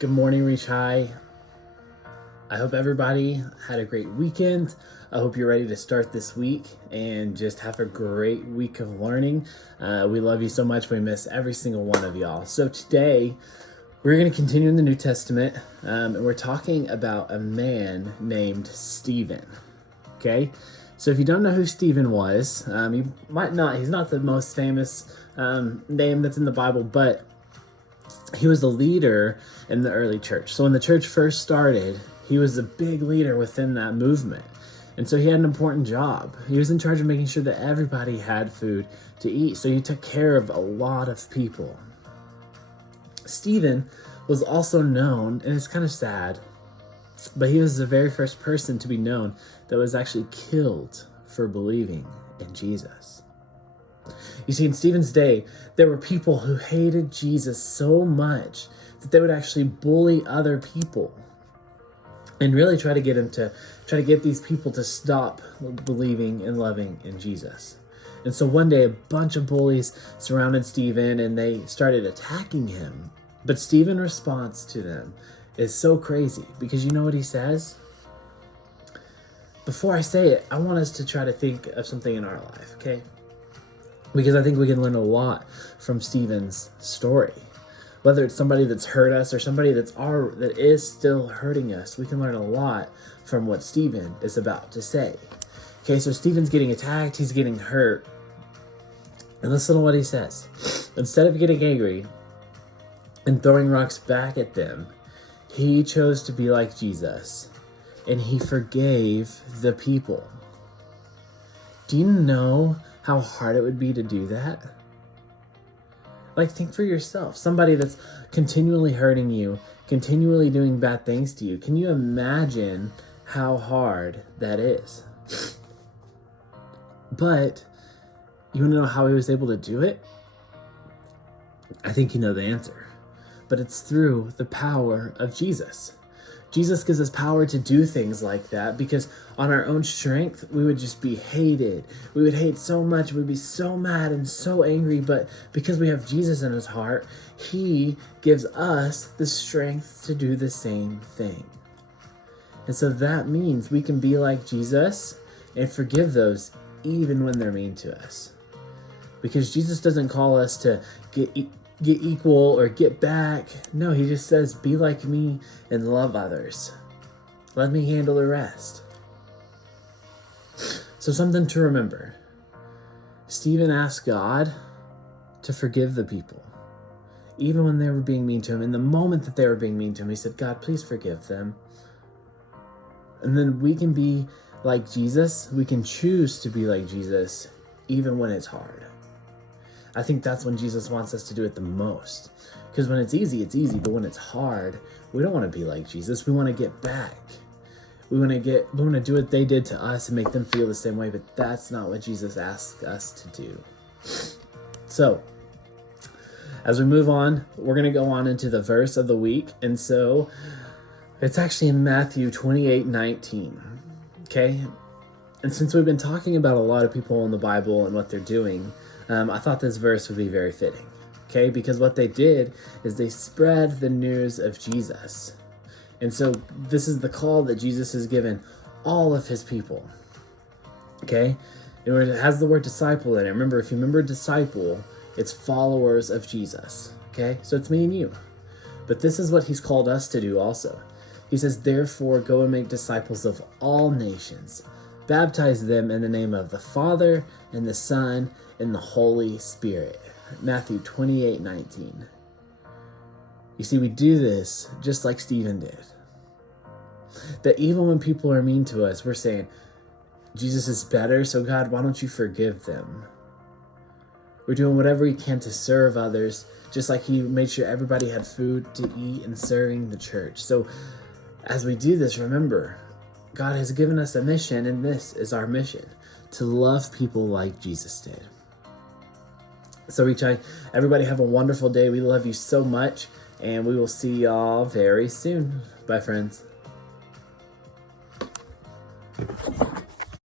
Good morning, Reach High. I hope everybody had a great weekend. I hope you're ready to start this week and just have a great week of learning. We love you so much. We miss every single one of y'all. So today, we're going to continue in the New Testament, and we're talking about a man named Stephen. Okay? So if you don't know who Stephen was, you might not. He's not the most famous name that's in the Bible, but he was a leader in the early church. So when the church first started, he was a big leader within that movement. And so he had an important job. He was in charge of making sure that everybody had food to eat. So he took care of a lot of people. Stephen was also known, and it's kind of sad, but he was the very first person to be known that was actually killed for believing in Jesus. You see, in Stephen's day, there were people who hated Jesus so much that they would actually bully other people and really try to get these people to stop believing and loving in Jesus. And so one day, a bunch of bullies surrounded Stephen and they started attacking him. But Stephen's response to them is so crazy, because you know what he says? Before I say it, I want us to try to think of something in our life, okay? Because I think we can learn a lot from Stephen's story. Whether it's somebody that's hurt us or somebody that is still hurting us, we can learn a lot from what Stephen is about to say. Okay, so Stephen's getting attacked, he's getting hurt. And listen to what he says. Instead of getting angry and throwing rocks back at them, he chose to be like Jesus, and he forgave the people. Do you know how hard it would be to do that? Like, think for yourself. Somebody that's continually hurting you, continually doing bad things to you. Can you imagine how hard that is? But you want to know how he was able to do it? I think you know the answer. But it's through the power of Jesus. Jesus gives us power to do things like that, because on our own strength, we would just be hated. We would hate so much. We'd be so mad and so angry. But because we have Jesus in his heart, he gives us the strength to do the same thing. And so that means we can be like Jesus and forgive those even when they're mean to us. Because Jesus doesn't call us to get equal or get back. No, he just says, be like me and love others. Let me handle the rest. So something to remember. Stephen asked God to forgive the people. Even when they were being mean to him, in the moment that they were being mean to him, he said, God, please forgive them. And then we can be like Jesus. We can choose to be like Jesus even when it's hard. I think that's when Jesus wants us to do it the most. Because when it's easy, but when it's hard, we don't want to be like Jesus. We want to get back. We want to do what they did to us and make them feel the same way, but that's not what Jesus asks us to do. So, as we move on, we're going to go on into the verse of the week. And so, it's actually in Matthew 28:19. Okay? And since we've been talking about a lot of people in the Bible and what they're doing, I thought this verse would be very fitting, okay? Because what they did is they spread the news of Jesus. And so this is the call that Jesus has given all of his people, okay? And it has the word disciple in it. Remember, if you remember disciple, it's followers of Jesus, okay? So it's me and you. But this is what he's called us to do also. He says, therefore, go and make disciples of all nations. Baptize them in the name of the Father and the Son and the Holy Spirit. Matthew 28:19. You see, we do this just like Stephen did. That even when people are mean to us, we're saying, Jesus is better, so God, why don't you forgive them? We're doing whatever we can to serve others, just like he made sure everybody had food to eat and serving the church. So as we do this, remember, God has given us a mission, and this is our mission, to love people like Jesus did. So everybody have a wonderful day. We love you so much, and we will see y'all very soon. Bye, friends.